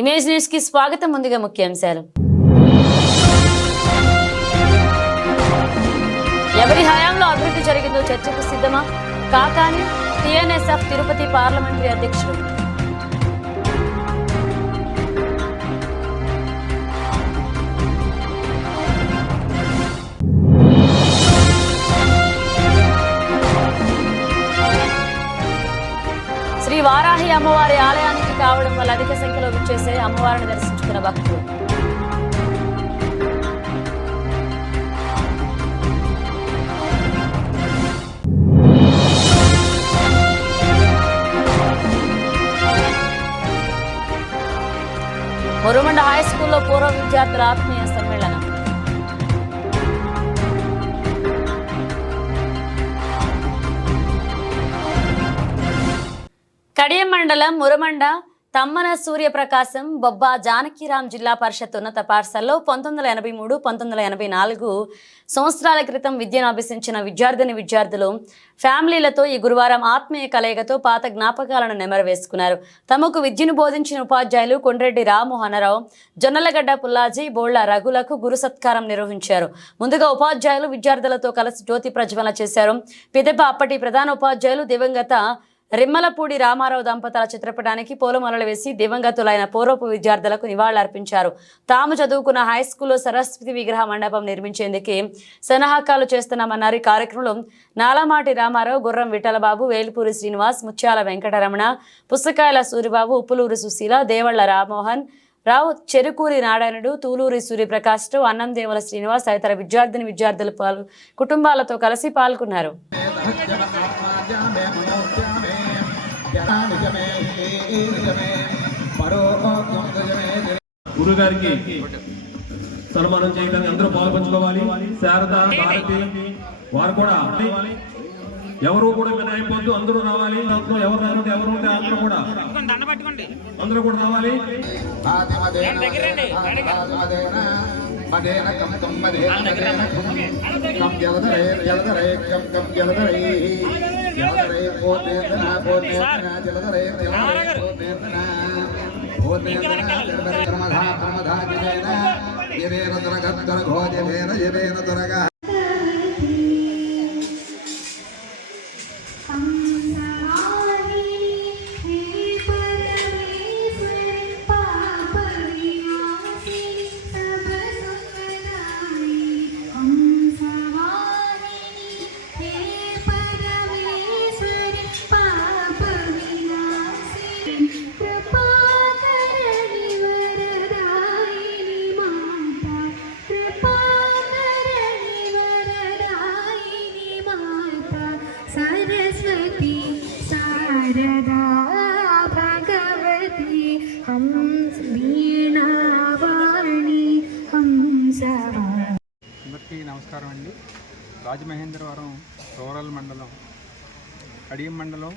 Image news కి స్వాగతం. ముందుగా ముఖ్యాంశాలు. ఎవరి హయాంలో అభివృద్ధి జరిగిందో చర్చకు సిద్ధమా? కాకాని టీఎన్ఎస్ఎఫ్ తిరుపతి పార్లమెంటరీ అధ్యక్షుడు. శ్రీ వారాహి అమ్మవారి ఆలయానికి కావడం వల్ల అధిక సంఖ్యలో విచ్చేసే అమ్మవారిని దర్శించుకున్న భక్తులు. మురుమండ హై స్కూల్లో పూర్వ విద్యార్థుల ఆత్మీయ సమ్మేళనం. కడియం మండలం మురుమండ తమ్మన సూర్యప్రకాశం బొబ్బా జానకిరాం జిల్లా పరిషత్ ఉన్నత పాఠశాలలో 1983-1984 సంవత్సరాల క్రితం విద్యను అభ్యసించిన విద్యార్థులు ఫ్యామిలీలతో ఈ గురువారం ఆత్మీయ కలయికతో పాత జ్ఞాపకాలను నెమరవేసుకున్నారు. తమకు విద్యను బోధించిన ఉపాధ్యాయులు కొండ్రెడ్డి రామ్మోహనరావు, జొన్నలగడ్డ పుల్లాజీ, బోళ్ల రఘులకు గురు సత్కారం నిర్వహించారు. ముందుగా ఉపాధ్యాయులు విద్యార్థులతో కలిసి జ్యోతి ప్రజ్వలన చేశారు. పిదప అప్పటి ప్రధాన ఉపాధ్యాయులు దివంగత రిమ్మలపూడి రామారావు దంపతుల చిత్రపటానికి పూలమాలలు వేసి దివంగతులైన పూర్వపు విద్యార్థులకు నివాళులర్పించారు. తాము చదువుకున్న హై స్కూల్లో సరస్వతి విగ్రహ మండపం నిర్మించేందుకే సన్నాహకాలు చేస్తున్నామన్నారు. ఈ కార్యక్రమంలో నాలమాటి రామారావు, గుర్రం విఠలబాబు, వేలుపూరి శ్రీనివాస్, ముత్యాల వెంకటరమణ, పుస్తకాయల సూరిబాబు, ఉప్పులూరి సుశీల, దేవళ్ల రామ్మోహన్ రావు, చెరుకూరి నారాయణుడు, తూలూరి సూర్యప్రకాష్ రావు, అన్నందేవుల శ్రీనివాస్ తదితర విద్యార్థులు కుటుంబాలతో కలిసి పాల్గొన్నారు. గురుగారికి సన్మానం చేయడానికి అందరూ పాల్పంచుకోవాలి. శారద, భారతి వారు కూడా ఎవరు కూడా వినాయకపోద్దు, అందరూ రావాలి. దాంట్లో ఎవరు రావాలి, ఎవరు ఉంటే అందరూ కూడా రావాలి. అందరికీ నమస్కారం అండి. రాజమహేంద్రవరం రూరల్ మండలం కడియం మండలం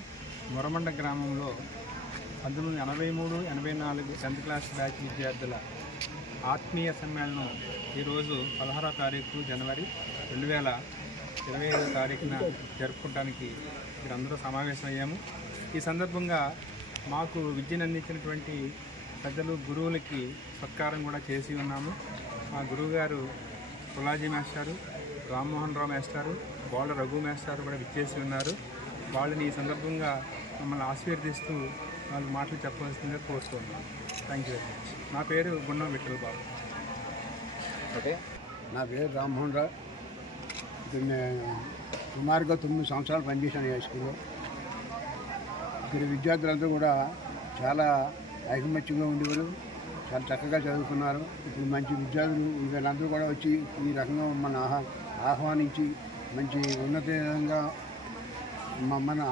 మురమండ గ్రామంలో 1983-84 10th క్లాస్ బ్యాచ్ విద్యార్థుల ఆత్మీయ సమ్మేళనం ఈరోజు 16వ తారీఖు జనవరి 2025 తారీఖున జరుపుకోవడానికి మీరందరూ సమావేశమయ్యాము. ఈ సందర్భంగా మాకు విద్యను అందించినటువంటి పెద్దలు గురువులకి సత్కారం కూడా చేసి ఉన్నాము. మా గురువుగారు పుల్లాజీ మాస్టారు, రామ్మోహన్ రావు మాస్టారు, బోళ్ల రఘు మాస్టారు కూడా విచ్చేసి ఉన్నారు. వాళ్ళని ఈ సందర్భంగా మమ్మల్ని ఆశీర్వదిస్తూ వాళ్ళు మాటలు చెప్పవలసిందిగా కోరుతున్నాను. Thank you very much. నా పేరు గున్నం విఠలబాబు. ఓకే, నా పేరు రామ్మోహన్ రావు. సుమారుగా 9 సంవత్సరాలు పనిచేశాను హై స్కూల్లో. ఇక్కడ విద్యార్థులందరూ కూడా చాలా ఐకమత్యంగా ఉండేవారు, చాలా చక్కగా చదువుకున్నారు. ఇప్పుడు మంచి విద్యార్థులు వీళ్ళందరూ కూడా వచ్చి ఈ రకంగా మన ఆహ్వానించి మంచి ఉన్నతంగా మమ్మల్ని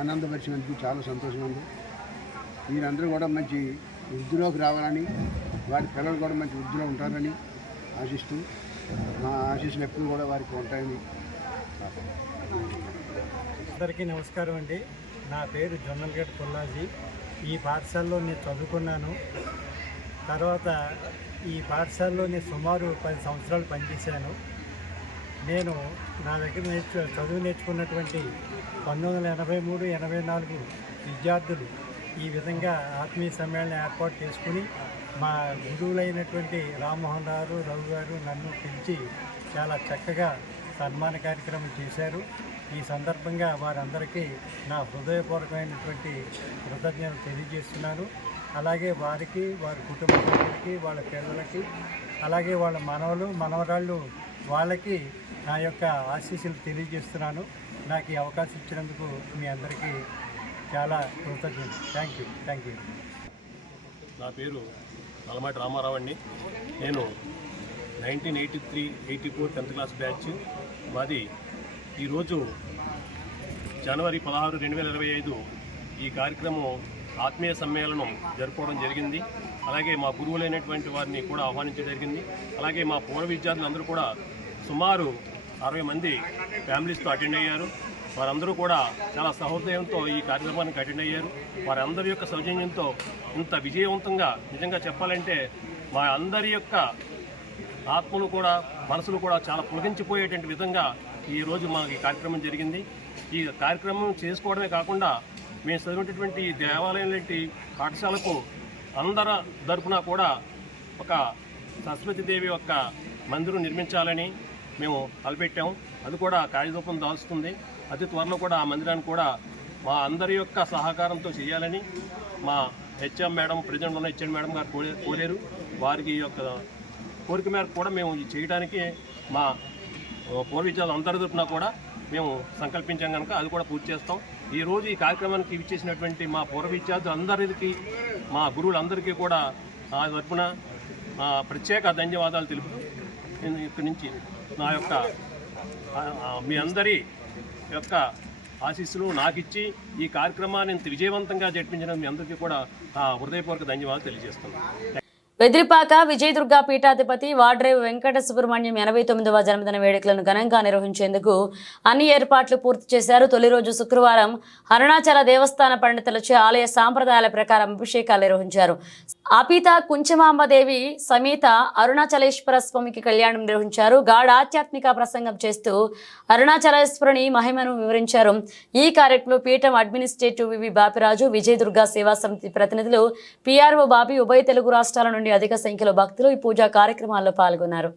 ఆనందపరిచినందుకు చాలా సంతోషంగా ఉంది. వీరందరూ కూడా మంచి వృద్ధిలోకి రావాలని, వారి పిల్లలు కూడా మంచి వృద్ధిలో ఉంటారని ఆశిస్తూ మా ఆశీస్సులు ఎప్పుడు కూడా వారికి ఉంటాయని. అందరికీ నమస్కారం అండి. నా పేరు జొన్నలగడ్డ పుల్లాజీ. ఈ పాఠశాలలో నేను చదువుకున్నాను. తర్వాత ఈ పాఠశాలలో నేను సుమారు 10 సంవత్సరాలు పనిచేశాను. నేను నా దగ్గర చదువు నేర్చుకున్నటువంటి 1983-84 విద్యార్థులు ఈ విధంగా ఆత్మీయ సమ్మేళనం ఏర్పాటు చేసుకుని మా గురువులైనటువంటి రామ్మోహన్ రావు రవి గారు నన్ను పిలిచి చాలా చక్కగా సన్మాన కార్యక్రమం చేశారు. ఈ సందర్భంగా వారందరికీ నా హృదయపూర్వకమైనటువంటి కృతజ్ఞతలు తెలియజేస్తున్నాను. అలాగే వారికి, వారి కుటుంబ సభ్యులకి, వాళ్ళ పిల్లలకి, అలాగే వాళ్ళ మనవలు మనవరాళ్ళు వాళ్ళకి నా యొక్క ఆశీస్సులు తెలియజేస్తున్నాను. నాకు ఈ అవకాశం ఇచ్చినందుకు మీ అందరికీ చాలా కృతజ్ఞతలు. Thank you. నా పేరు నల్లమాటి రామారావు అండి. నేను 1983-84 10th క్లాస్ బ్యాచ్ మాది. ఈరోజు జనవరి 16, 2025 ఈ కార్యక్రమం ఆత్మీయ సమ్మేళనం జరుపుకోవడం జరిగింది. అలాగే మా గురువులైనటువంటి వారిని కూడా ఆహ్వానించడం జరిగింది. అలాగే మా పూర్వ విద్యార్థులందరూ కూడా సుమారు 60 మంది ఫ్యామిలీస్తో అటెండ్ అయ్యారు. వారందరూ కూడా చాలా సహృదయంతో ఈ కార్యక్రమానికి అటెండ్ అయ్యారు. వారందరి యొక్క సౌజన్యంతో ఇంత విజయవంతంగా నిజంగా చెప్పాలంటే మా అందరి యొక్క ఆత్మలు కూడా మనసులు కూడా చాలా పులకించిపోయేటువంటి విధంగా ఈరోజు మాకు ఈ కార్యక్రమం జరిగింది. ఈ కార్యక్రమం చేసుకోవడమే కాకుండా మేము చదివినటువంటి దేవాలయం లాంటి పాఠశాలకు అందరి తరపున కూడా ఒక సరస్వతీదేవి యొక్క మందిరం నిర్మించాలని మేము తలపెట్టాము. అది కూడా కార్యరూపం దాల్చుతుంది. అతి త్వరలో కూడా ఆ మందిరాన్ని కూడా మా అందరి యొక్క సహకారంతో చేయాలని మా హెచ్ఎం మేడం, ప్రెసిడెంట్ ఉన్న హెచ్ఎం మేడం గారు కోరారు. వారికి యొక్క కోరిక మేరకు కూడా మేము చేయడానికి మా పూర్వ విద్యార్థులు అందరి తరపున కూడా మేము సంకల్పించాం కనుక అది కూడా పూర్తి చేస్తాం. ఈరోజు ఈ కార్యక్రమానికి ఇచ్చేసినటువంటి మా పూర్వ విద్యార్థులు అందరికీ, మా గురువులందరికీ కూడా నా తరపున ప్రత్యేక ధన్యవాదాలు తెలుపు. ఇక్కడి నుంచి నా యొక్క మీ అందరి యొక్క ఆశీస్సులు నాకు ఇచ్చి ఈ కార్యక్రమాన్ని ఇంత విజయవంతంగా జరిపించిన మీ అందరికీ కూడా హృదయపూర్వక ధన్యవాదాలు తెలియజేస్తున్నాను. వెదిరిపాక విజయదుర్గ పీఠాధిపతి వాడ్రేవు వెంకట సుబ్రహ్మణ్యం 89వ జన్మదిన వేడుకలను ఘనంగా నిర్వహించేందుకు అన్ని ఏర్పాట్లు పూర్తి చేశారు. తొలి రోజు శుక్రవారం అరుణాచల దేవస్థాన పండితులచే ఆలయ సాంప్రదాయాల ప్రకారం అభిషేకాలు నిర్వహించారు. ఆపీత కుంచమాంబదేవి సమేత అరుణాచలేశ్వర స్వామికి కళ్యాణం నిర్వహించారు. గాఢ ఆధ్యాత్మిక ప్రసంగం చేస్తూ అరుణాచలేశ్వరుని మహిమను వివరించారు. ఈ కార్యక్రమంలో పీఠం అడ్మినిస్ట్రేటివ్ వివి బాపిరాజు, విజయదుర్గ సేవా సమితి ప్రతినిధులు, పిఆర్ఓ బాబి, ఉభయ తెలుగు రాష్ట్రాల నుండి అధిక సంఖ్యలో భక్తులు ఈ పూజా కార్యక్రమాల్లో పాల్గొన్నారు.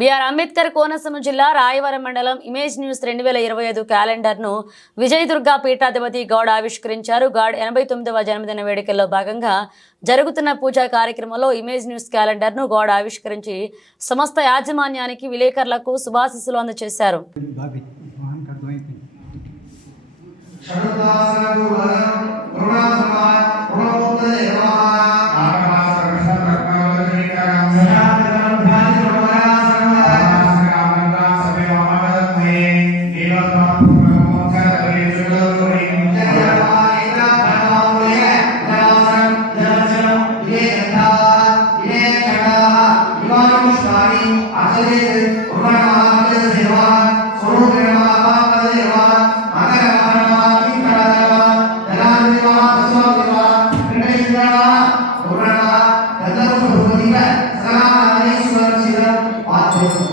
బిఆర్ అంబేద్కర్ కోనసీమ జిల్లా రాయవరం మండలం ఇమేజ్ న్యూస్ 2025 క్యాలెండర్ను విజయదుర్గ పీఠాధిపతి గౌడ్ ఆవిష్కరించారు. గౌడ్ 89వ జన్మదిన వేడుకల్లో భాగంగా జరుగుతున్న పూజా కార్యక్రమంలో ఇమేజ్ న్యూస్ క్యాలెండర్ను గౌడ్ ఆవిష్కరించి సమస్త యాజమాన్యానికి, విలేకరులకు శుభాశీస్సులు అందజేశారు.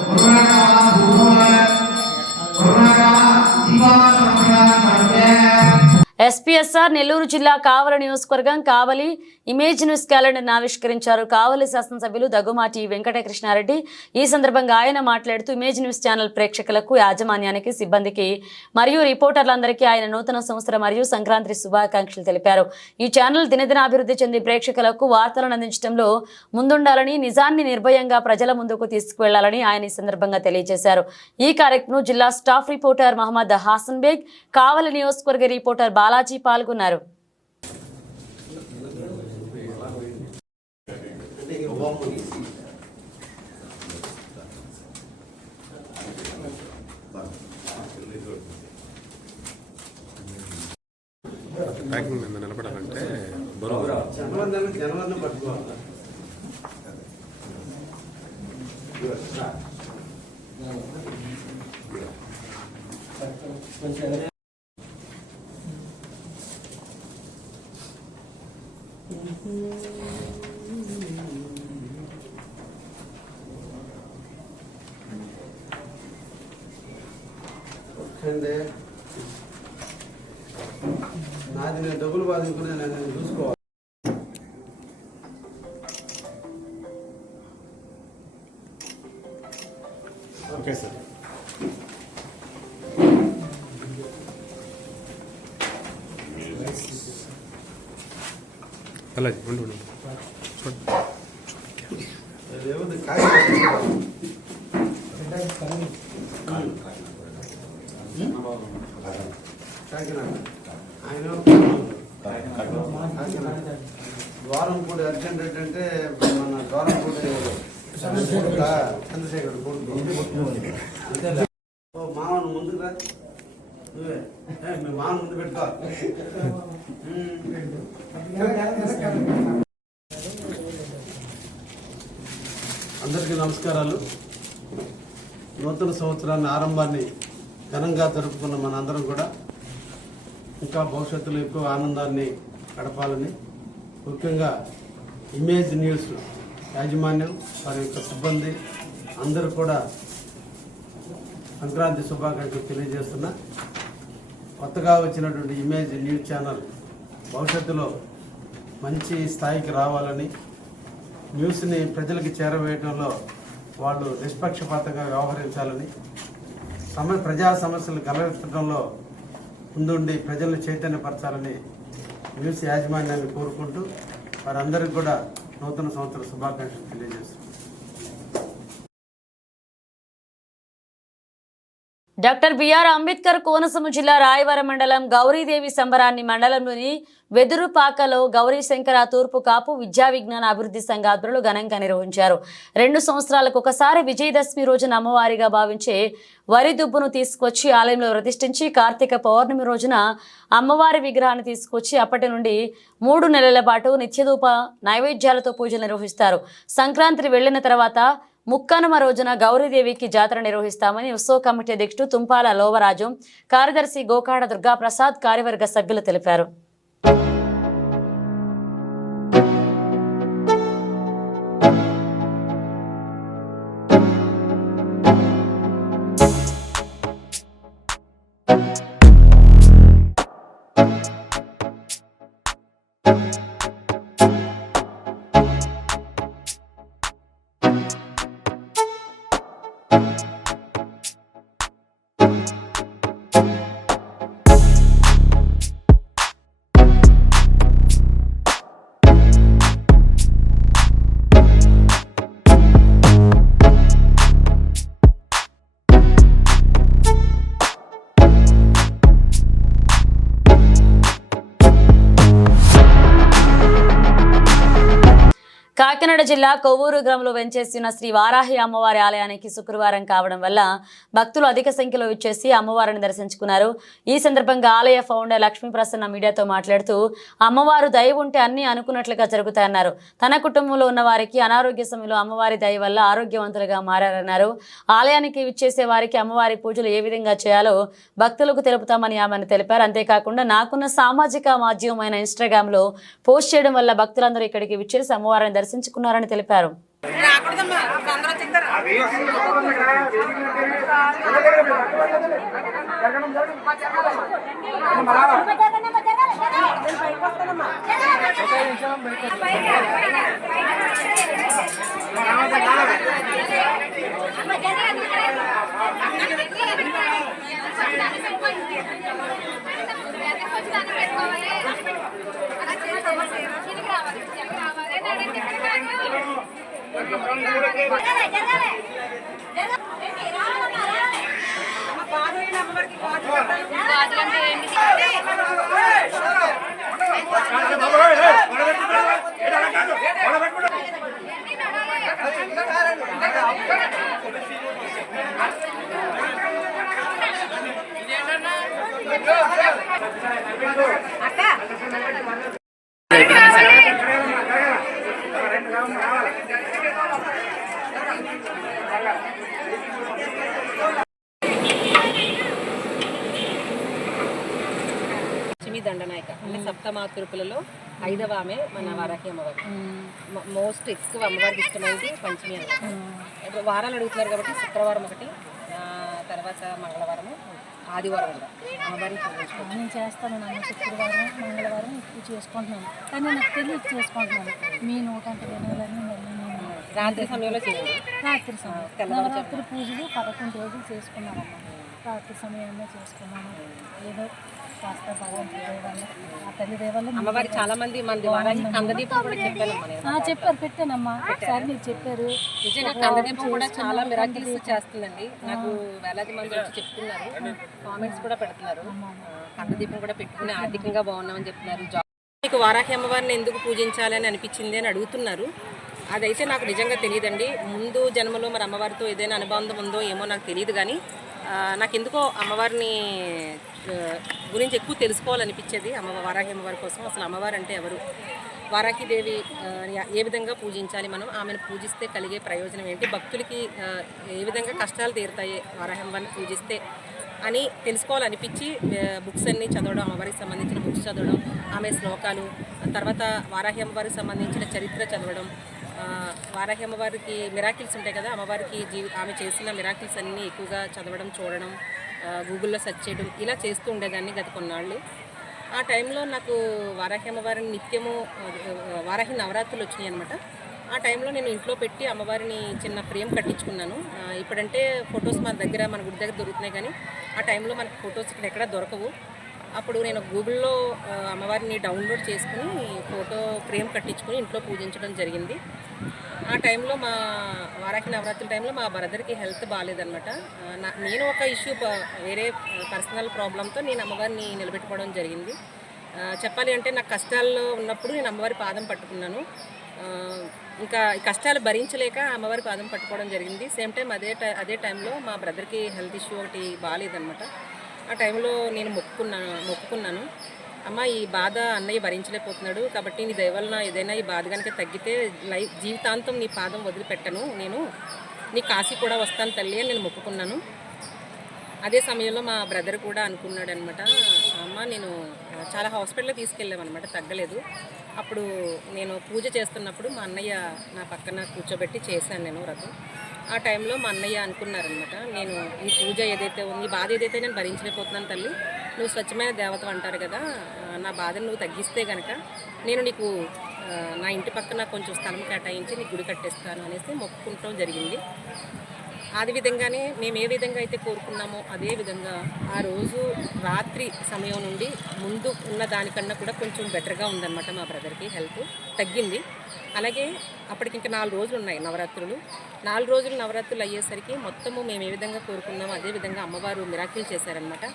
Corona ఎస్పీఎస్ఆర్ నెల్లూరు జిల్లా కావలి నియోజకవర్గం కావలి ఇమేజ్ న్యూస్ క్యాలెండర్ను ఆవిష్కరించారు కావలి శాసనసభ్యులు దగ్గుమాటి వెంకటకృష్ణారెడ్డి. ఈ సందర్భంగా ఆయన మాట్లాడుతూ ఇమేజ్ న్యూస్ ఛానల్ ప్రేక్షకులకు, యాజమాన్యానికి, సిబ్బందికి మరియు రిపోర్టర్లందరికీ ఆయన నూతన సంవత్సర మరియు సంక్రాంతి శుభాకాంక్షలు తెలిపారు. ఈ ఛానల్ దినదిన అభివృద్ధి చెంది ప్రేక్షకులకు వార్తలను అందించడంలో ముందుండాలని, నిజాన్ని నిర్భయంగా ప్రజల ముందుకు తీసుకువెళ్లాలని ఆయన ఈ సందర్భంగా తెలియజేశారు. ఈ కార్యక్రమంలో జిల్లా స్టాఫ్ రిపోర్టర్ మహమ్మద్ హాసన్ బేగ్, కావలి నియోజకవర్గ రిపోర్టర్ బాలాజీ పాల్గొన్నారు. ప్యాకింగ్ మీద నిలబడాలంటే నాది నేను డబ్బులు బాధించుకునే నేను చూసుకోవాలి. Okay sir. అలాగే ఉండు ఉండు ఏముంది ఆయన ద్వారంపూడి అర్జెంట్ అంటే మన ద్వారంపూడి చంద్రశేఖర్ కొడుకు. మామను ముందుకు రా, నువ్వే మీ మామ ముందు పెట్టుకో. అందరికీ నమస్కారాలు. నూతన సంవత్సరాన్ని ఆరంభాన్ని ఘనంగా జరుపుకున్న మనందరం కూడా ఇంకా భవిష్యత్తులో ఎక్కువ ఆనందాన్ని గడపాలని, ముఖ్యంగా ఇమేజ్ న్యూస్ యాజమాన్యం వారి యొక్క సిబ్బంది అందరూ కూడా సంక్రాంతి శుభాకాంక్షలు తెలియజేస్తున్నా. కొత్తగా వచ్చినటువంటి ఇమేజ్ న్యూస్ ఛానల్ భవిష్యత్తులో మంచి స్థాయికి రావాలని, న్యూస్ని ప్రజలకు చేరవేయడంలో వాళ్ళు నిష్పక్షపాతంగా వ్యవహరించాలని, ప్రజా సమస్యలు గలవెత్తడంలో ముందుండి ప్రజలను చైతన్యపరచాలని న్యూస్ యాజమాన్యాన్ని కోరుకుంటూ వారందరికీ కూడా నూతన సంవత్సర శుభాకాంక్షలు తెలియజేస్తున్నారు. డాక్టర్ బిఆర్ అంబేద్కర్ కోనసీమ జిల్లా రాయవరం మండలం గౌరీదేవి సంబరాన్ని మండలంలోని వెదురుపాకలో గౌరీశంకర తూర్పు కాపు విద్యా విజ్ఞాన అభివృద్ధి సంఘ ఆధ్వర్యంలో ఘనంగా నిర్వహించారు. 2 సంవత్సరాలకు ఒకసారి విజయదశమి రోజున అమ్మవారిగా భావించే వరి దుబ్బును తీసుకొచ్చి ఆలయంలో ప్రతిష్ఠించి కార్తీక పౌర్ణమి రోజున అమ్మవారి విగ్రహాన్ని తీసుకొచ్చి అప్పటి నుండి 3 నెలల పాటు నిత్యధూప నైవేద్యాలతో పూజలు నిర్వహిస్తారు. సంక్రాంతి వెళ్లిన తర్వాత ముక్కనుమ రోజున గౌరీదేవికి జాతర నిర్వహిస్తామని ఉత్సవ కమిటీ అధ్యక్షుడు తుంపాల లోవరాజు, కార్యదర్శి గోకాడ దుర్గాప్రసాద్, కార్యవర్గ సభ్యులు తెలిపారు. కాకినాడ జిల్లా కొవ్వూరు గ్రామంలో వెంచేసిన శ్రీ వారాహి అమ్మవారి ఆలయానికి శుక్రవారం కావడం వల్ల భక్తులు అధిక సంఖ్యలో విచ్చేసి అమ్మవారిని దర్శించుకున్నారు. ఈ సందర్భంగా ఆలయ ఫౌండర్ లక్ష్మీ ప్రసన్న మీడియాతో మాట్లాడుతూ అమ్మవారు దయ ఉంటే అన్ని అనుకున్నట్లుగా జరుగుతాయన్నారు. తన కుటుంబంలో ఉన్న వారికి అనారోగ్య సమయంలో అమ్మవారి దయ వల్ల ఆరోగ్యవంతులుగా మారారన్నారు. ఆలయానికి విచ్చేసే వారికి అమ్మవారి పూజలు ఏ విధంగా చేయాలో భక్తులకు తెలుపుతామని ఆమె తెలిపారు. అంతేకాకుండా నాకున్న సామాజిక మాధ్యమమైన ఇన్స్టాగ్రామ్లో పోస్ట్ చేయడం వల్ల భక్తులందరూ ఇక్కడికి విచ్చేసి అమ్మవారిని దర్శించుకున్నారని తెలిపారు. లక్ష్మీ దండనాయక అంటే సప్తమాతృపులలో 5వ ఆమె మన వారాహి అమ్మవారు. మోస్ట్ ఎక్కువ అమ్మవారికి ఇష్టమైంది పంచమి అన్నమాట. వారాలు అడుగుతున్నారు కాబట్టి శుక్రవారం ఒకటి, తర్వాత మంగళవారము, ఆదివారం కూడా అమ్మవారిని పూజించుకోవచ్చు. నేను చేస్తాను నాన్న, శుక్రవారం మంగళవారం ఎక్కువ చేసుకుంటున్నాను, కానీ నాకు తెలియక చేసుకుంటున్నాను. మీ 100 వినాలని మళ్ళీ నేను రాత్రి సమయంలో చేయండి. రాత్రి సమయం నవరాత్రి పూజలు 11 రోజులు చేసుకున్నామమ్మా. రాత్రి సమయంలో చేసుకున్నాను. ఏదో కాస్త భగవంతుడి వల్ల ఆ తల్లి దేవల్ల అమ్మవారి చాలా మంది మంది వారాహి కందదీపం కూడా చెప్పానమ్మా. చెప్పారు, పెట్టానమ్మా. ఒకసారి మీరు చెప్పారు. నిజంగా కందదీపం కూడా చాలా మిరాకిల్స్ చేస్తుందండి. నాకు వేలాది మంది వచ్చి చెప్తున్నారు, కామెంట్స్ కూడా పెడుతున్నారు. కందదీపం కూడా పెట్టుకుని ఆర్థికంగా బాగున్నామని చెప్తున్నారు. మీకు వారాహి అమ్మవారిని ఎందుకు పూజించాలని అనిపించింది అని అడుగుతున్నారు. అదైతే నాకు నిజంగా తెలియదండి. ముందు జన్మలో మరి అమ్మవారితో ఏదైనా అనుబంధం ఉందో ఏమో నాకు తెలియదు, కానీ నాకు ఎందుకో అమ్మవారిని గురించి ఎక్కువ తెలుసుకోవాలనిపించేది. వారాహి అమ్మవారి కోసం. అసలు అమ్మవారు అంటే ఎవరు, వారాహిదేవి ఏ విధంగా పూజించాలి, మనం ఆమెను పూజిస్తే కలిగే ప్రయోజనం ఏంటి, భక్తులకి ఏ విధంగా కష్టాలు తీరుతాయి వారాహి అమ్మవారిని పూజిస్తే అని తెలుసుకోవాలనిపించి బుక్స్ అన్నీ చదవడం, అమ్మవారికి సంబంధించిన బుక్స్ చదవడం, ఆమె శ్లోకాలు, తర్వాత వారాహి అమ్మవారికి సంబంధించిన చరిత్ర చదవడం, వారాహి అమ్మవారికి మిరాకిల్స్ ఉంటాయి కదా, అమ్మవారికి ఆమె చేసిన మిరాకిల్స్ అన్నీ ఎక్కువగా చదవడం, చూడడం, గూగుల్లో సెర్చ్ చేయడం, ఇలా చేస్తూ ఉండేదాన్ని గత కొన్నాళ్ళు. ఆ టైంలో నాకు వారాహి అమ్మవారిని నిత్యము వారాహి నవరాత్రులు వచ్చినాయి అనమాట. ఆ టైంలో నేను ఇంట్లో పెట్టి అమ్మవారిని చిన్న ఫ్రేమ్ కట్టించుకున్నాను. ఇప్పుడంటే ఫొటోస్ మన గుడి దగ్గర దొరుకుతున్నాయి, కానీ ఆ టైంలో మనకు ఫొటోస్ ఇక్కడ ఎక్కడ దొరకవు. అప్పుడు నేను గూగుల్లో అమ్మవారిని డౌన్లోడ్ చేసుకుని ఫోటో ఫ్రేమ్ కట్టించుకుని ఇంట్లో పూజించడం జరిగింది. ఆ టైంలో మా వారాహి నవరాత్రుల టైంలో మా బ్రదర్కి హెల్త్ బాగాలేదనమాట. నేను ఒక ఇష్యూ వేరే పర్సనల్ ప్రాబ్లంతో నేను అమ్మవారిని నిలబెట్టుకోవడం జరిగింది. చెప్పాలి అంటే నాకు కష్టాల్లో ఉన్నప్పుడు నేను అమ్మవారి పాదం పట్టుకున్నాను. ఇంకా ఈ కష్టాలు భరించలేక అమ్మవారి పాదం పట్టుకోవడం జరిగింది. సేమ్ టైం అదే టైంలో మా బ్రదర్కి హెల్త్ ఇష్యూ ఒకటి బాగాలేదనమాట. ఆ టైంలో నేను మొక్కుకున్నాను, అమ్మ ఈ బాధ అన్నయ్య భరించలేకపోతున్నాడు, కాబట్టి నీ దయ వలన ఏదైనా ఈ బాధ కనుక తగ్గితే జీవితాంతం నీ పాదం వదిలిపెట్టను, నేను నీ కాశీ కూడా వస్తాను తల్లి అని నేను మొక్కుకున్నాను. అదే సమయంలో మా బ్రదర్ కూడా అనుకున్నాడు అనమాట, అమ్మ నేను చాలా హాస్పిటల్లో తీసుకెళ్ళామన్నమాట, తగ్గలేదు. అప్పుడు నేను పూజ చేస్తున్నప్పుడు మా అన్నయ్య నా పక్కన కూర్చోబెట్టి చేశాను నేను వ్రతం. ఆ టైంలో మా అన్నయ్య అనుకున్నారనమాట, నేను ఈ పూజ ఏదైతే ఉంది, ఈ బాధ ఏదైతే నేను భరించలేకపోతున్నాను తల్లి, నువ్వు స్వచ్ఛమైన దేవత అంటారు కదా, నా బాధను నువ్వు తగ్గిస్తే కనుక నేను నీకు నా ఇంటి పక్కన కొంచెం స్థలం కేటాయించి నీకు గుడి కట్టేస్తాను అనేసి మొక్కుకుంటూ జరిగింది. అదే విధంగానే మేము ఏ విధంగా అయితే కోరుకున్నామో అదే విధంగా ఆ రోజు రాత్రి సమయం నుండి ముందు ఉన్న దానికన్నా కూడా కొంచెం బెటర్గా ఉందన్నమాట. మా బ్రదర్కి హెల్త్ తగ్గింది. అలాగే అప్పటికి ఇంకా 4 రోజులు ఉన్నాయి నవరాత్రులు. 4 రోజులు నవరాత్రులు అయ్యేసరికి మొత్తము మేము ఏ విధంగా కోరుకున్నామో అదే విధంగా అమ్మవారు మిరాకిల్ చేశారనమాట.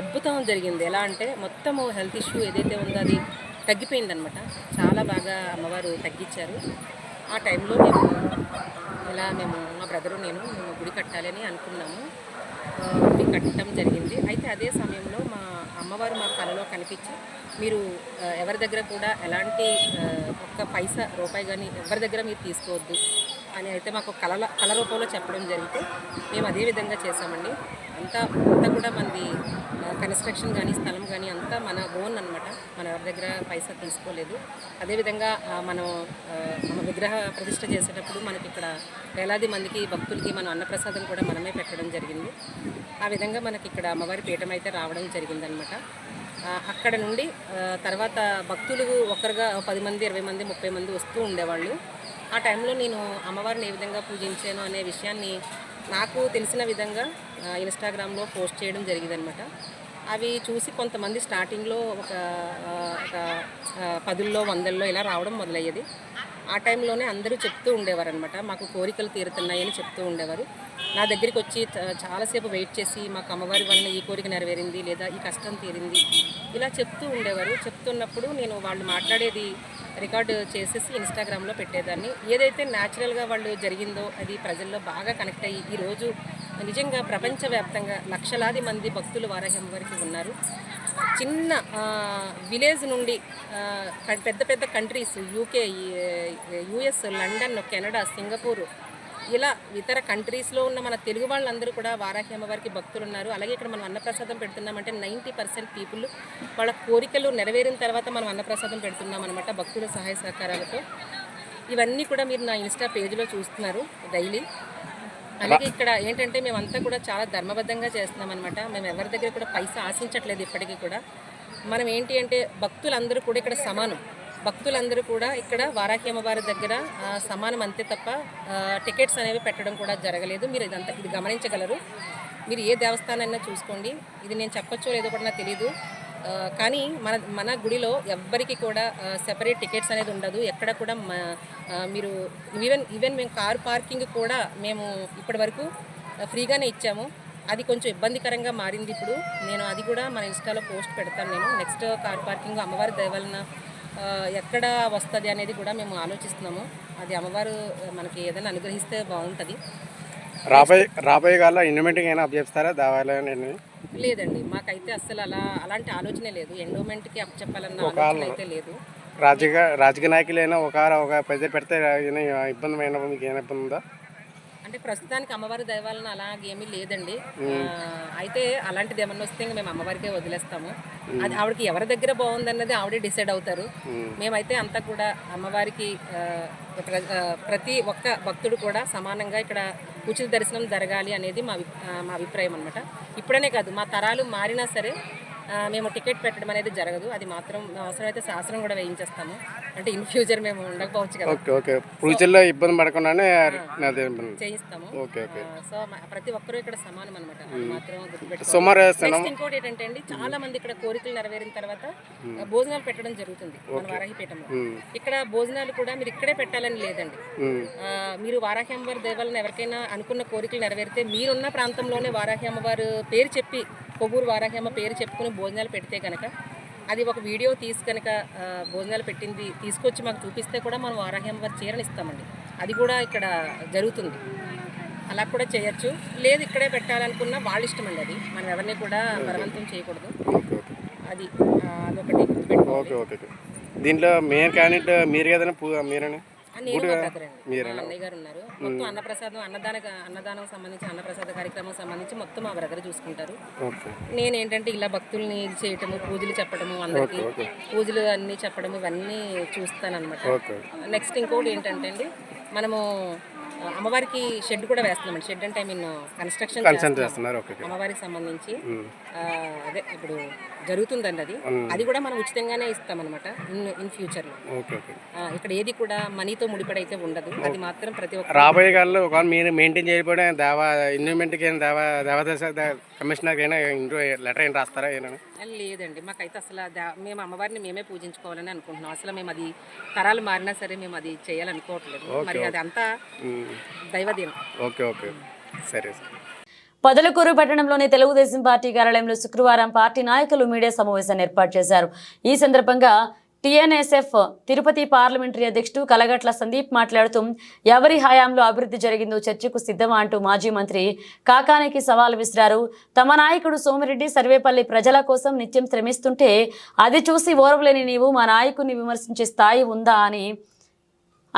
అద్భుతం జరిగింది. ఎలా అంటే మొత్తము హెల్త్ ఇష్యూ ఏదైతే ఉందో అది తగ్గిపోయిందనమాట. చాలా బాగా అమ్మవారు తగ్గించారు. ఆ టైంలో మేము మా బ్రదరు మేము గుడి కట్టాలని అనుకున్నాము. గుడి కట్టడం జరిగింది. అయితే అదే సమయంలో మా అమ్మవారు మా కళలో కనిపించి, మీరు ఎవరి దగ్గర కూడా ఎలాంటి ఒక్క పైసా రూపాయి కానీ ఎవరి దగ్గర మీరు తీసుకోవద్దు అని అయితే మాకు కళ రూపంలో చెప్పడం జరిగితే మేము అదే విధంగా చేసామండి. అంతా కూడా మంది కన్స్ట్రక్షన్ కానీ స్థలం కానీ అంతా మన ఓన్ అనమాట. మన ఎవరి దగ్గర పైసా తీసుకోలేదు. అదేవిధంగా మనం విగ్రహ ప్రతిష్ఠ చేసేటప్పుడు మనకి ఇక్కడ వేలాది మందికి భక్తులకి మనం అన్నప్రసాదం కూడా మనమే పెట్టడం జరిగింది. ఆ విధంగా మనకి ఇక్కడ అమ్మవారి పీఠం అయితే రావడం జరిగిందనమాట. అక్కడ నుండి తర్వాత భక్తులు ఒకరుగా 10 మంది 20 మంది 30 మంది వస్తూ ఉండేవాళ్ళు. ఆ టైంలో నేను అమ్మవారిని ఏ విధంగా పూజించాను అనే విషయాన్ని నాకు తెలిసిన విధంగా ఇన్స్టాగ్రామ్లో పోస్ట్ చేయడం జరిగిందనమాట. అవి చూసి కొంతమంది స్టార్టింగ్లో ఒక 10లో 100లో ఇలా రావడం మొదలయ్యేది. ఆ టైంలోనే అందరూ చెప్తూ ఉండేవారు అనమాట, మాకు కోరికలు తీరుతున్నాయని చెప్తూ ఉండేవారు. నా దగ్గరికి వచ్చి చాలాసేపు వెయిట్ చేసి మాకు అమ్మవారి వలన ఈ కోరిక నెరవేరింది లేదా ఈ కష్టం తీరింది ఇలా చెప్తూ ఉండేవారు. చెప్తున్నప్పుడు నేను వాళ్ళు మాట్లాడేది రికార్డు చేసేసి ఇన్స్టాగ్రామ్లో పెట్టేదాన్ని. ఏదైతే న్యాచురల్గా వాళ్ళు జరిగిందో అది ప్రజల్లో బాగా కనెక్ట్ అయ్యి ఈరోజు నిజంగా ప్రపంచవ్యాప్తంగా లక్షలాది మంది భక్తులు వారాహి అమ్మవారికి ఉన్నారు. చిన్న విలేజ్ నుండి పెద్ద పెద్ద countries UK, US, London, Canada, Singapore ఇలా ఇతర కంట్రీస్లో ఉన్న మన తెలుగు వాళ్ళందరూ కూడా వారాహి అమ్మవారికి భక్తులు ఉన్నారు. అలాగే ఇక్కడ మనం అన్నప్రసాదం పెడుతున్నామంటే 90% పీపుల్ వాళ్ళ కోరికలు నెరవేరిన తర్వాత మనం అన్నప్రసాదం పెడుతున్నాం అనమాట భక్తుల సహాయ సహకారాలతో. ఇవన్నీ కూడా మీరు నా ఇన్స్టా పేజ్లో చూస్తున్నారు డైలీ. అలాగే ఇక్కడ ఏంటంటే మేమంతా కూడా చాలా ధర్మబద్ధంగా చేస్తున్నాం అనమాట. మేము ఎవరి దగ్గర కూడా పైసా ఆశించట్లేదు ఇప్పటికీ కూడా. మనం ఏంటి అంటే భక్తులందరూ కూడా ఇక్కడ సమానం. భక్తులందరూ కూడా ఇక్కడ వారాహి అమ్మవారి దగ్గర సమానం అంతే తప్ప టికెట్స్ అనేవి పెట్టడం కూడా జరగలేదు. మీరు ఇది గమనించగలరు. మీరు ఏ దేవస్థానాన్ని చూసుకోండి. ఇది నేను చెప్పొచ్చో లేదో కూడా నాకు తెలియదు. కానీ మన గుడిలో ఎవ్వరికి కూడా సెపరేట్ టికెట్స్ అనేది ఉండదు. ఎక్కడ కూడా మీరు ఈవెన్ మేము కార్ పార్కింగ్ కూడా మేము ఇప్పటి వరకు ఫ్రీగానే ఇచ్చాము. అది కొంచెం ఇబ్బందికరంగా మారింది ఇప్పుడు. నేను అది కూడా మన ఇన్స్టాలో పోస్ట్ పెడతాను. నేను నెక్స్ట్ కార్ పార్కింగ్ అమ్మవారి దయ వలన ఎక్కడ వస్తుంది అనేది కూడా మేము ఆలోచిస్తున్నాము. అది అమ్మవారు మనకి ఏదైనా అనుగ్రహిస్తే బాగుంటుంది. రాబోయే కాలంలో ఎండోమెంట్కి అయినా అప్పచెప్తారా దేవాలయం? లేదండి, మాకైతే అస్సలు అలాంటి ఆలోచనే లేదు. ఎండోమెంట్కి అప్పచెప్పాలన్న ఆలోచన అయితే లేదు. రాజకీయ నాయకులైనా ఒక పెద్ద పెడితే ఇబ్బంది అయినప్పుడు మీకు ఏమైనా ఇబ్బంది ఉందా? అంటే ప్రస్తుతానికి అమ్మవారి దైవాలను అలాగేమీ లేదండి. అయితే అలాంటిది ఏమన్నా వస్తే మేము అమ్మవారికే వదిలేస్తాము. అది ఆవిడకి ఎవరి దగ్గర బాగుందన్నది ఆవిడే డిసైడ్ అవుతారు. మేమైతే అంతా కూడా అమ్మవారికి ప్రతి ఒక్క భక్తుడు కూడా సమానంగా ఇక్కడ ఉచిత దర్శనం జరగాలి అనేది మా అభిప్రాయం అనమాట. ఇప్పుడనే కాదు, మా తరాలు మారినా సరే మేము టికెట్ పెట్టడం అనేది జరగదు. అది మాత్రం అవసరమైతే శాసనం కూడా వేయించేస్తాము. అంటే ఇన్ ఫ్యూచర్ మేము ఉండకపోవచ్చు కదా. ఓకే ఫ్యూచర్లో ఇబ్బంది పడకుండానే చేయిస్తాము. సో ప్రతి ఒక్కరూ ఇక్కడ సమానం అనమాట. అది మాత్రం గుర్తుపెట్టుకోవాలి. ఇంకోటి ఏంటంటే అండి, చాలా మంది ఇక్కడ కోరికలు నెరవేరిన తర్వాత భోజనాలు పెట్టడం జరుగుతుంది మన వారాహిపీఠంలో. ఇక్కడ భోజనాలు కూడా మీరు ఇక్కడే పెట్టాలని లేదండి. మీరు వారాహి అమ్మవారి దైవాలను ఎవరికైనా అనుకున్న కోరికలు నెరవేరితే మీరున్న ప్రాంతంలోనే వారాహి అమ్మవారు పేరు చెప్పి, కొవ్వూరు వారాహి అమ్మ పేరు చెప్పుకుని భోజనాలు పెడితే కనుక అది ఒక వీడియో తీసి కనుక భోజనాలు పెట్టింది తీసుకొచ్చి మాకు చూపిస్తే కూడా మనం వారాహి అమ్మవారి చీరని ఇస్తామండి. అది కూడా ఇక్కడ జరుగుతుంది. అలా కూడా చేయొచ్చు. లేదు ఇక్కడే పెట్టాలనుకున్న వాళ్ళ ఇష్టం అండి. అది మనం ఎవరిని కూడా బలవంతం చేయకూడదు. అదొకటి గుర్తుపెట్టుకోవాలి. దీంట్లో మెయిన్ క్యాండిడేట్ మీరు కదండి, మీరని నేను మా బ్రదర్ అండి, మా అన్నయ్య గారు ఉన్నారు. మొత్తం అన్నదానం సంబంధించి అన్నప్రసాద కార్యక్రమం సంబంధించి మొత్తం మా బ్రదర్ చూసుకుంటారు. నేనేంటంటే ఇలా భక్తుల్ని చేయటము, పూజలు చెప్పడము, అందరికి పూజలు అన్నీ చెప్పడము ఇవన్నీ చూస్తానన్నమాట. నెక్స్ట్ ఇంకోటి ఏంటంటే అండి, మనము అమ్మవారికి షెడ్ కూడా వేస్తున్నామండి. షెడ్ అంటే కన్స్ట్రక్షన్ చేస్తున్నారు అమ్మవారికి సంబంధించి. అదే ఇప్పుడు జరుగుతుందండి. అది కూడా మనం ఉచితంగానే ఇస్తామన్నమాట ఇన్ ఫ్యూచర్లో. ఇక్కడ ఏది కూడా మనీతో ముడిపడైతే ఉండదు. అది మాత్రం ప్రతి ఒక్క రాబోయే కాలంలో ఒక మీరు మెయింటైన్ చేయకపోతే ఇన్వెస్ట్మెంట్కి దేవాదాయ కమిషనర్కి అయినా లెటర్ అయినా రాస్తారా? లేదండి, మాకైతే అసలు మేము అమ్మవారిని మేమే పూజించుకోవాలని అనుకుంటున్నాం. అసలు మేము అది తరాలు మారినా సరే మేము అది చేయాలనుకోవట్లేదు. మరి అది అంతా దైవదీనం. ఓకే సరే. పొదలకూరు పట్టణంలోని తెలుగుదేశం పార్టీ కార్యాలయంలో శుక్రవారం పార్టీ నాయకులు మీడియా సమావేశాన్ని ఏర్పాటు చేశారు. ఈ సందర్భంగా టీఎన్ఎస్ఎఫ్ తిరుపతి పార్లమెంటరీ అధ్యక్షుడు కలగట్ల సందీప్ మాట్లాడుతూ ఎవరి హయాంలో అభివృద్ధి జరిగిందో చర్చకు సిద్ధమా అంటూ మాజీ మంత్రి కాకానికి సవాల్ విసిరారు. తమ నాయకుడు సోమిరెడ్డి సర్వేపల్లి ప్రజల కోసం నిత్యం శ్రమిస్తుంటే అది చూసి ఓర్వలేని నీవు మా నాయకుడిని విమర్శించే స్థాయి ఉందా అని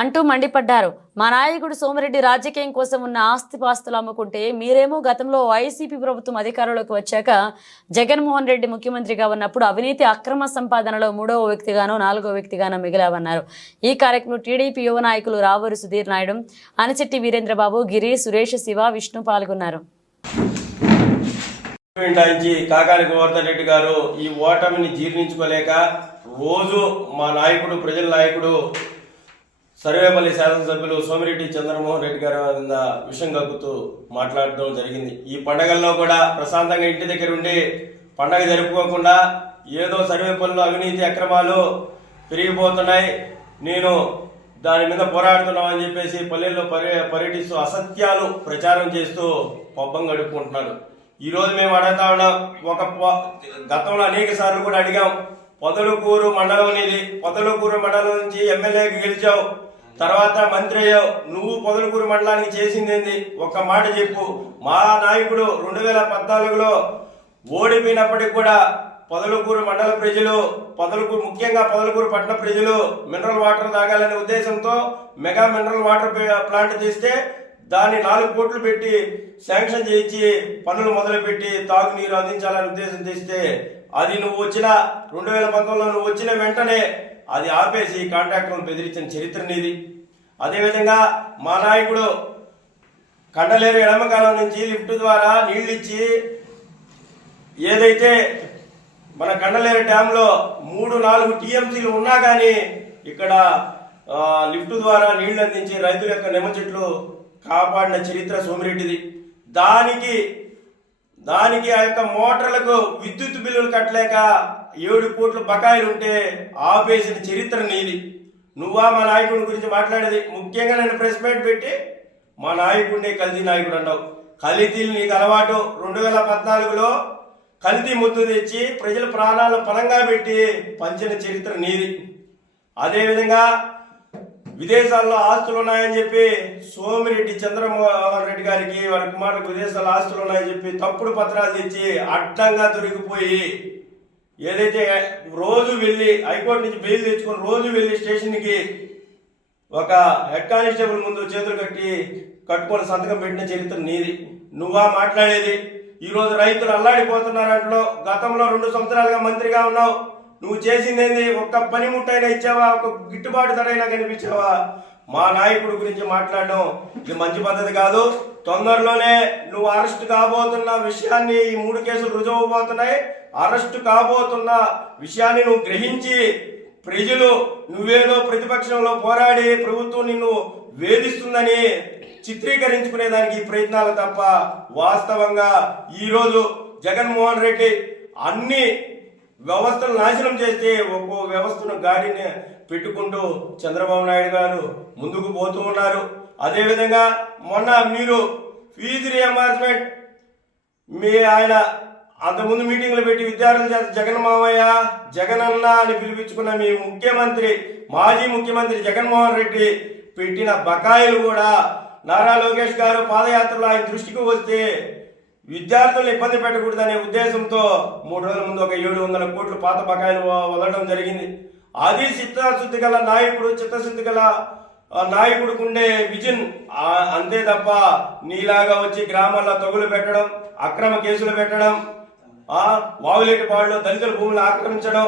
అంటూ మండిపడ్డారు. మా నాయకుడు సోమిరెడ్డి రాజకీయం కోసం ఉన్న ఆస్తిపాస్తులు అమ్ముకుంటే మీరేమో గతంలో వైసీపీ ప్రభుత్వం అధికారంలోకి వచ్చాక జగన్మోహన్ రెడ్డి ముఖ్యమంత్రిగా ఉన్నప్పుడు అవినీతి అక్రమ సంపాదనలో 3వ వ్యక్తిగానో 4వ వ్యక్తిగానో మిగిలావన్నారు. ఈ కార్యక్రమంలో టీడీపీ యువ నాయకులు రావూరి సుధీర్ నాయుడు, అనిచెట్టి వీరేంద్రబాబు, గిరి, సురేష్, శివ, విష్ణు పాల్గొన్నారు. వింటాయించి కాకాని గోవర్ధన్ రెడ్డి గారు ఈ ఓటమిని జీర్ణించుకోలేక రోజు మా నాయకుడు, ప్రజల నాయకుడు, సర్వేపల్లి శాసనసభ్యులు సోమిరెడ్డి చంద్రమోహన్ రెడ్డి గారు మీద విషయం కక్కుతూ మాట్లాడడం జరిగింది. ఈ పండగల్లో కూడా ప్రశాంతంగా ఇంటి దగ్గర ఉండి పండగ జరుపుకోకుండా ఏదో సర్వేపల్లిలో అవినీతి అక్రమాలు పెరిగిపోతున్నాయి, నేను దాని మీద పోరాడుతున్నామని చెప్పేసి పల్లెల్లో పర్యటిస్తూ అసత్యాలు ప్రచారం చేస్తూ పబ్బం గడుపుకుంటున్నాడు. ఈరోజు మేము అడుగుతా ఉన్నాం, గతంలో అనేక సార్లు కూడా అడిగాం, పొదలకూరు మండలం అనేది, పొదలకూరు మండలం నుంచి ఎమ్మెల్యేకి గెలిచావు, తర్వాత మంత్రి అయ్యావు, నువ్వు పొదలకూరు మండలానికి చేసింది ఏంది ఒక్క మాట చెప్పు. మా నాయకుడు 2014లో ఓడిపోయినప్పటికి కూడా పొదలకూరు మండల ప్రజలు, ముఖ్యంగా పొదలకూరు పట్టణ ప్రజలు మినరల్ వాటర్ తాగాలనే ఉద్దేశంతో మెగా మినరల్ వాటర్ ప్లాంట్ తీస్తే దాన్ని 4 కోట్లు పెట్టి శాంక్షన్ చేయించి పనులు మొదలుపెట్టి తాగునీరు అందించాలనే ఉద్దేశం తెస్తే అది నువ్వు వచ్చిన 2019లో నువ్వు వచ్చిన వెంటనే అది ఆపేసి కాంట్రాక్టర్లను బెదిరించిన చరిత్ర నీది. అదేవిధంగా మా నాయకుడు కండలేరు ఎడమకాలం నుంచి లిఫ్ట్ ద్వారా నీళ్లు ఇచ్చి ఏదైతే మన కండలేరు డ్యాంలో 3-4 టీఎంసీలు ఉన్నా కానీ ఇక్కడ లిఫ్ట్ ద్వారా నీళ్లు అందించి రైతుల యొక్క నిమ్మ చెట్లు కాపాడిన చరిత్ర సోమిరెడ్డిది. దానికి ఆ యొక్క మోటార్లకు విద్యుత్ బిల్లులు కట్టలేక 7 కోట్ల బకాయిలు ఉంటే ఆపేసిన చరిత్ర నీది. నువ్వా మా నాయకుడి గురించి మాట్లాడేది? ముఖ్యంగా నేను ప్రెస్ మీట్ పెట్టి మా నాయకుడిని కల్తీ నాయకుడు అన్నావు. కల్తీలు నీకు అలవాటు. 2014లో కల్తీ ముద్దు తెచ్చి ప్రజల ప్రాణాలను పణంగా పెట్టి పంచిన చరిత్ర నీది. అదేవిధంగా విదేశాల్లో ఆస్తులు ఉన్నాయని చెప్పి సోమిరెడ్డి చంద్రమోహన్ రెడ్డి గారికి వారి కుమారులకు విదేశాల్లో ఆస్తులు ఉన్నాయని చెప్పి తప్పుడు పత్రాలు తెచ్చి అడ్డంగా దొరికిపోయి ఏదైతే రోజు వెళ్ళి హైకోర్టు నుంచి బెయిల్ తెచ్చుకొని రోజు వెళ్ళి స్టేషన్కి ఒక హెడ్ కానిస్టేబుల్ ముందు చేతులు కట్టుకొని సంతకం పెట్టిన చరిత్ర నీది. నువ్వా మాట్లాడేది? ఈరోజు రైతులు అల్లాడిపోతున్నారంటలో గతంలో 2 సంవత్సరాలుగా మంత్రిగా ఉన్నావు. నువ్వు చేసిందేంది? ఒక్క పనిముట్టైనా ఇచ్చావా? ఒక గిట్టుబాటు ధరైనా కనిపించావా? మా నాయకుడి గురించి మాట్లాడడం ఇది మంచి పద్ధతి కాదు. తొందరలోనే నువ్వు అరెస్ట్ కాబోతున్న విషయాన్ని, ఈ 3 కేసులు రుజువు అవబోతున్నాయి, అరెస్ట్ కాబోతున్న విషయాన్ని నువ్వు గ్రహించి ప్రజలు నువ్వేదో ప్రతిపక్షంలో పోరాడి ప్రభుత్వం నిన్ను వేధిస్తుందని చిత్రీకరించుకునేదానికి ప్రయత్నాలు తప్ప వాస్తవంగా ఈరోజు జగన్మోహన్ రెడ్డి అన్ని వ్యవస్థను నాశనం చేస్తే ఒక్కో వ్యవస్థను గాడిని పెట్టుకుంటూ చంద్రబాబు నాయుడు గారు ముందుకు పోతూ ఉన్నారు. అదేవిధంగా మొన్న మీరు ఫీజు రియంబర్స్మెంట్ ఆయన అంతకుముందు మీటింగ్లు పెట్టి విద్యార్థుల చేత జగన్ మామయ్య, జగనన్న అని పిలిపించుకున్న మీ మాజీ ముఖ్యమంత్రి జగన్మోహన్ రెడ్డి పెట్టిన బకాయిలు కూడా నారా లోకేష్ గారు పాదయాత్రలో ఆయన దృష్టికి వస్తే విద్యార్థులను ఇబ్బంది పెట్టకూడదనే ఉద్దేశంతో 3 రోజుల ముందు ఒక 700 కోట్లు పాత బకాయిలు వదలడం జరిగింది. అది చిత్తశుద్ధి గల నాయకుడికి ఉండే విజన్ అంతే తప్ప నీలాగా వచ్చి గ్రామాల్లో తగులు పెట్టడం, అక్రమ కేసులు పెట్టడం, వావులేటిపాడులో దళితుల భూములు ఆక్రమించడం,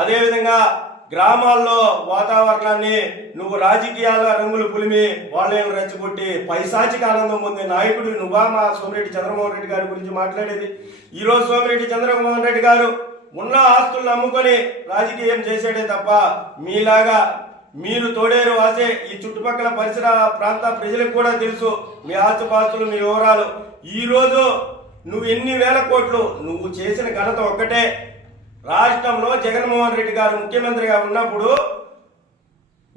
అదేవిధంగా గ్రామాల్లో వాతావరణాన్ని నువ్వు రాజకీయాల రంగులు పులిమి వాళ్ళని రెచ్చగొట్టి పైశాచిక ఆనందం పొందే నాయకుడు నువ్వా మా సోమిరెడ్డి చంద్రమోహన్ రెడ్డి గారి గురించి మాట్లాడేది? ఈరోజు సోమిరెడ్డి చంద్రమోహన్ రెడ్డి గారు ఉన్న ఆస్తులను అమ్ముకొని రాజకీయం చేసేదే తప్ప మీలాగా మీరు తోడేరు వాసే ఈ చుట్టుపక్కల పరిసర ప్రాంత ప్రజలకు కూడా తెలుసు మీ ఆస్తుపాస్తులు, మీ వివరాలు. ఈరోజు నువ్వు ఎన్ని వేల కోట్లు నువ్వు చేసిన ఘనత ఒక్కటే. రాష్ట్రంలో జగన్మోహన్ రెడ్డి గారు ముఖ్యమంత్రిగా ఉన్నప్పుడు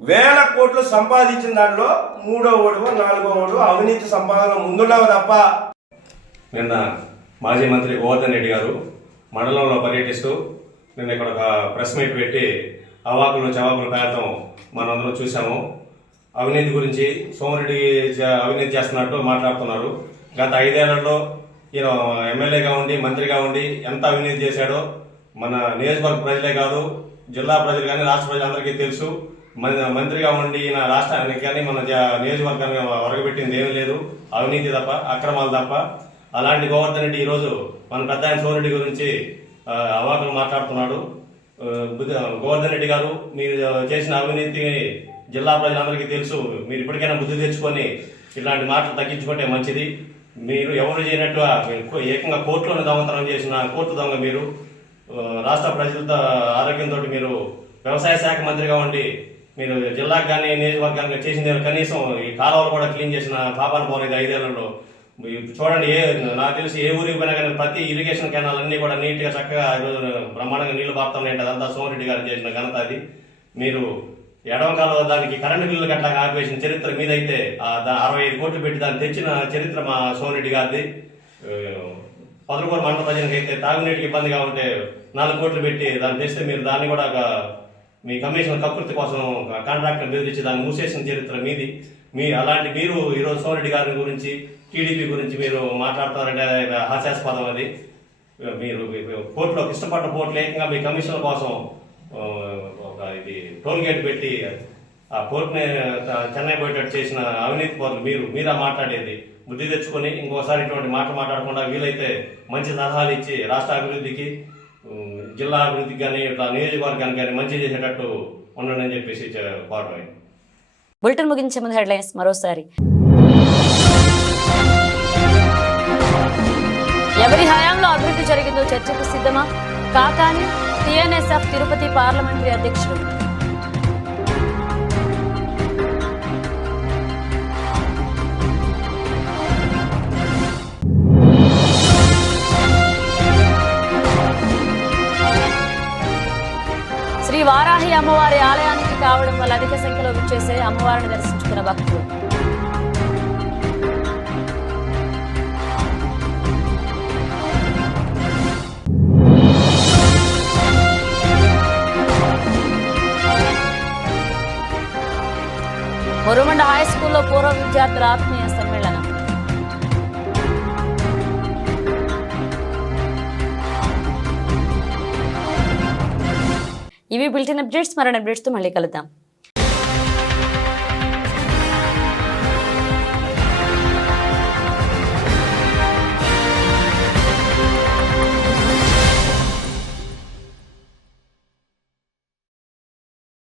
1000 కోట్లు సంపాదించిన దాంట్లో 3వ ఓడు 4వ ఓడు అవినీతి సంపాదన ముందున్నావు తప్ప. నిన్న మాజీ మంత్రి గోవర్ధన్ రెడ్డి గారు మండలంలో పర్యటిస్తూ నిన్న ఇక్కడ ఒక ప్రెస్ మీట్ పెట్టి అవాకులు చవాకులు పేదం మనందరం చూసాము. అవినీతి గురించి సోమిరెడ్డి అవినీతి చేస్తున్నట్టు మాట్లాడుతున్నారు. గత 5 ఏళ్లలో ఈయన ఎమ్మెల్యేగా ఉండి మంత్రిగా ఉండి ఎంత అవినీతి చేశాడో మన నియోజకవర్గ ప్రజలే కాదు, జిల్లా ప్రజలు కానీ రాష్ట్ర ప్రజలందరికీ తెలుసు. మంత్రిగా ఉండి ఈయన రాష్ట్రానికి కానీ మన నియోజకవర్గాన్ని ఒరగబెట్టింది ఏమీ లేదు, అవినీతి తప్ప, అక్రమాలు తప్ప. అలాంటి గోవర్ధన్ రెడ్డి ఈరోజు మన పెద్ద ఆయన సోమిరెడ్డి గురించి అవాకులు మాట్లాడుతున్నాడు. గోవర్ధన్ రెడ్డి గారు, మీరు చేసిన అవినీతి జిల్లా ప్రజలందరికీ తెలుసు. మీరు ఇప్పటికైనా బుద్ధి తెచ్చుకొని ఇలాంటి మాటలు తగ్గించుకుంటే మంచిది. మీరు ఎవరు చేయనట్టుగా ఏకంగా కోర్టులోనే దొంగతనం చేసిన కోర్టు దొంగ మీరు. రాష్ట్ర ప్రజలతో ఆరోగ్యంతో మీరు వ్యవసాయ శాఖ మంత్రిగా ఉండి మీరు జిల్లాకు కానీ నియోజకవర్గానికి చేసిన కనీసం ఈ కాలువలు కూడా క్లీన్ చేసిన పాపాను పోలేదు 5 ఏళ్లలో. చూడండి, నాకు తెలిసి ఏ ఊరికి పోయినా కానీ ప్రతి ఇరిగేషన్ కెనాల్ అన్ని కూడా నీట్గా చక్కగా ఈరోజు బ్రహ్మాండంగా నీళ్లు పారుతున్నాయంటే అదంతా సోమిరెడ్డి గారు చేసిన ఘనత అది. మీరు ఎడమ కాలువ దానికి కరెంటు బిల్లులు కట్టగా ఆపేసిన చరిత్ర మీదైతే 65 కోట్లు పెట్టి దాన్ని తెచ్చిన చరిత్ర మా సోమిరెడ్డి గారిది. పొదలకూరు మండల ప్రజలకు అయితే తాగునీటికి ఇబ్బందిగా ఉంటే 4 కోట్లు పెట్టి దాన్ని తెస్తే మీరు దాన్ని కూడా మీ కమిషన్ కకృతి కోసం కాంట్రాక్టర్ బెదిరించి దాన్ని మూసేసిన చరిత్ర మీది. అలాంటి మీరు ఈరోజు సోమిరెడ్డి గారి గురించి టీడీపీ గురించి మీరు మాట్లాడుతున్నారంటే హాస్యాస్పదం అది. మీరు కోర్టులో ఇష్టపడ్డ కోర్టులు ఏకంగా మీ కమిషన్ల కోసం ఇది టోల్ గేట్ పెట్టి ఆ కోర్టుని చెన్నై పోయేటట్టు చేసిన అవినీతి పరులు మీరా మాట్లాడేది. బుద్ధి తెచ్చుకొని ఇంకోసారి ఇటువంటి మాట్లాడకుండా వీలైతే మంచి సలహాలు ఇచ్చి రాష్ట్ర అభివృద్ధికి, జిల్లా అభివృద్ధికి కానీ ఇట్లా నియోజకవర్గానికి కానీ మంచి చేసేటట్టు ఉండండి అని చెప్పేసి కోరడం. బులెటిన్ ముగించే ముందు హెడ్లైన్స్ మరోసారి. ఎవరి హయాంలో అభివృద్ధి జరిగిందో చర్చకు సిద్ధమా? కాకాని టీఎన్ఎస్ఎఫ్ తిరుపతి పార్లమెంటరీ అధ్యక్షుడు. శ్రీ వారాహి అమ్మవారి ఆలయానికి కావడం వల్ల అధిక సంఖ్యలో విచ్చేసే అమ్మవారిని దర్శించుకున్న భక్తులు. మురుమండ హై స్కూల్లో పూర్వ విద్యార్థుల ఆత్మీయ సమ్మేళనం. ఇవి బులెటిన్ అప్డేట్స్. మరిన్ని అప్డేట్స్తో మళ్ళీ కలుద్దాం.